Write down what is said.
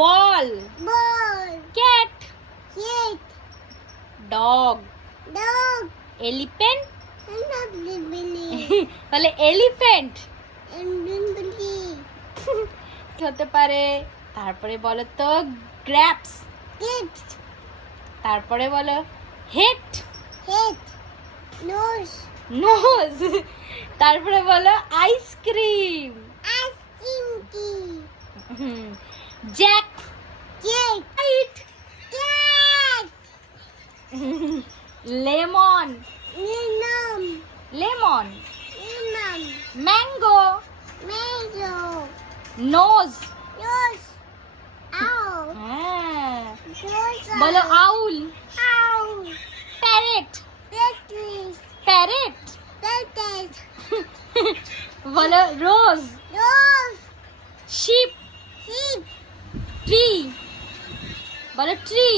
Ball ball, cat cat, dog dog, elephant and billy, তাহলে elephant and billy, হতে পারে। তারপরে বলো তো গ্র্যাপস, lips, তারপরে বলো হেড head, nose, নোজ, তারপরে বলো ice cream, ice cream key, Jack cake, right, cat, lemon lemon, lemon, lemon, mango, mango, nose, nose, owl, হ্যাঁ nose, বলো owl, owl, parrot Beatrice, parrot, Beatrice, বলো rose, rose, sheep, sheep, tree, বলো tree,